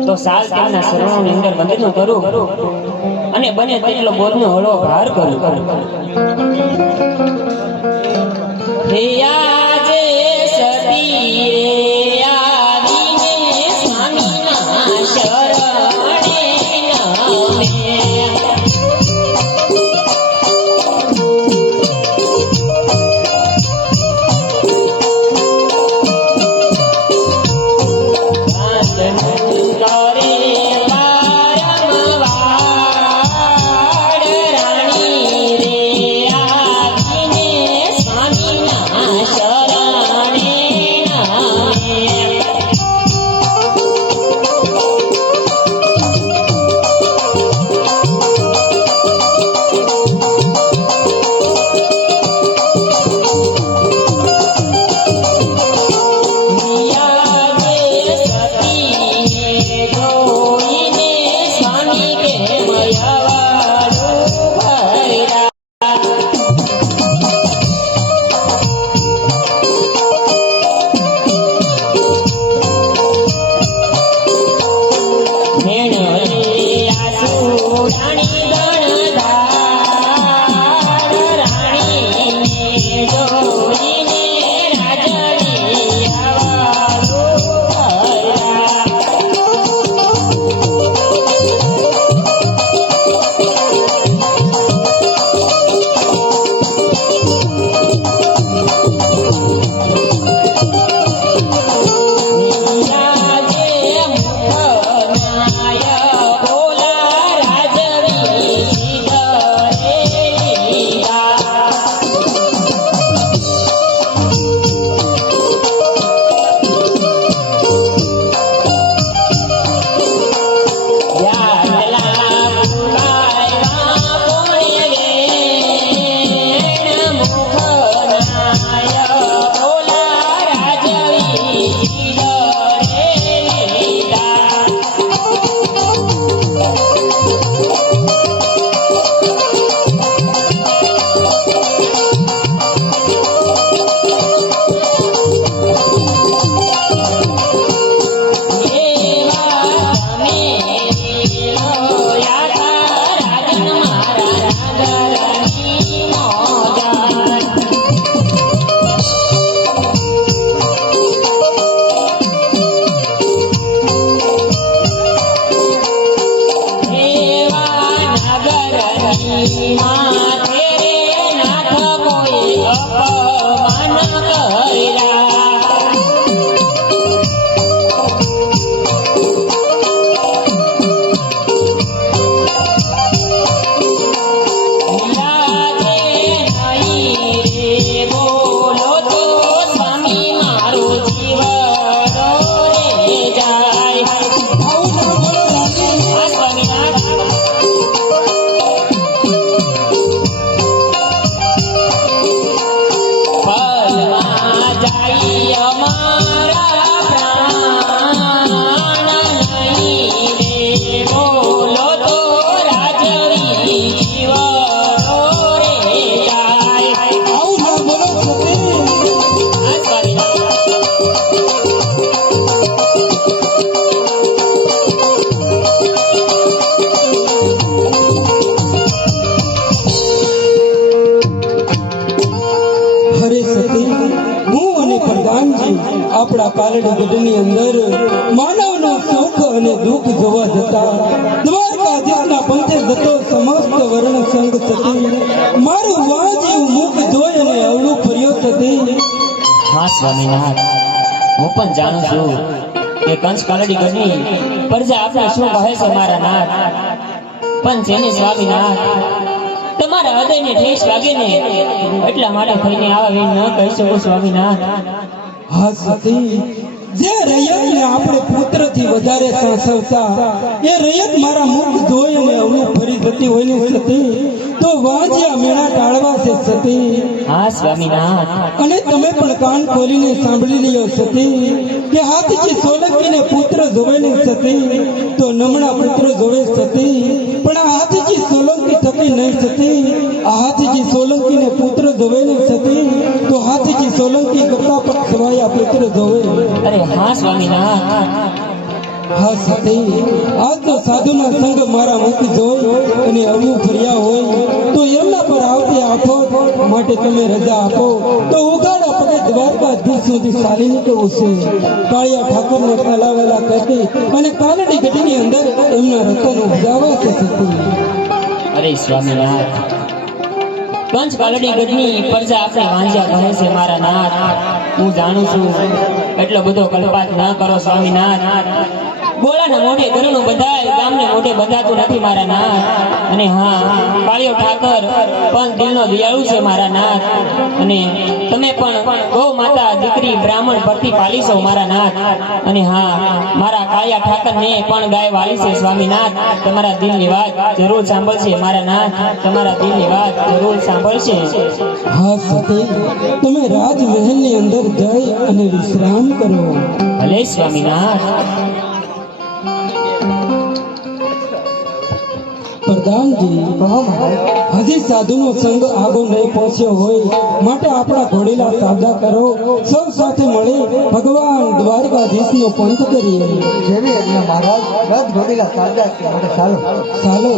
તો સાલ તેમના શરણોની અંદર બંધનું કરું અને બને તેટલો બોલનો હળો ભાર કરું હે companion. যাই আমার આપણા કાલડી ગઢની અંદર માનવનો સુખ અને દુઃખ જોવા જતા દ્વારકાધીશના પંથે જતો સમસ્ત વર્ણ સંગ થતી મારું વાજ્યું મુખ જોઈ અને અવળું ફર્યો થતી. હા સ્વામિનાથ હું પણ જાણું છું કે કંસ કાલડી ગઢની પ્રજા આપણે શું કહે છે મારા નાથ? પણ જેને સ્વામિનાથ તમારા હૃદયને ઠેસ લાગે ને એટલા માટે થઈને આવા ન કહી શકો સ્વામિનાથ હા સતી જે રૈયતને આપણે પુત્રથી વધારે સાસવતા એ રૈયત મારા મુખ ધોઈ અને અવળું ફરી જતી હોય ને સતી તો વાંચ્યા મેળા ટાળવા છે સતી. હા સ્વામીનાથ. અને તમે પણ કાન ખોલીને સાંભળી લ્યો સતી કે હાથથી સોલંકીને પુત્ર જોવે ને સતી તો નમણા પુત્ર જોવે સતી. પણ આ હાથથી સોલંકી થતી નહીં સતી. આ હાથથી સોલંકીને પુત્ર જોવે ને સોલંકી કરતા પણ સવાયા પુત્ર જોવે. અરે હા સ્વામિનાથ હા સાથે આ તો સાધુના સંગ મારા મુખ જોઈ અને અમુક ફર્યા હોય તો એમના પર આવતી આફત માટે તમે રજા આપો. તો ઉગાડા પગે દ્વારકાધીશ સુધી ચાલી નીકળવું છે. કાળિયા ઠાકોરને ફેલાવેલા કહેતી અને કાલડી ગઢની અંદર એમના રતન ઉપજાવા છે અરે સ્વામીનાથ પંચ કાલડી ગઢની પરજા આપણે વાંજ્યા ગણે છે મારા નાથ. હું જાણું છું એટલો બધો કલ્પાત ના કરો સ્વામીનાથ. ગોળાના મોઢે ઘરનું બધાય ગામને મોઢે બધાતું નથી મારા નાથ. અને હા કાળિયો ઠાકર પણ દિલનો દયાળુ છે મારા નાથ. અને તમે પણ ગૌ માતા દીકરી બ્રાહ્મણ પરથી પાલી છો મારા નાથ. અને હા મારા કાળિયા ઠાકરને પણ ગાય વાલી છે સ્વામીનાથ. તમારા દિલની વાત જરૂર સાંભળશે મારા નાથ. તમારા દિલની વાત જરૂર સાંભળશે. હા સતી તમે રાજમહેલની અંદર જઈ અને વિશ્રામ કરો. ભલે સ્વામીનાથ. પ્રધાનજી હજી સાધુનો સંગ આગો નહીં પહોંચ્યો હોય માટે આપણા ઘોડીલા સાજા કરો. સૌ સાથે મળી ભગવાન દ્વારકાધીશનો પંથ કરીએ. જેવી મહારાજ ઘોડીલા સાજા ચાલો. ચાલો.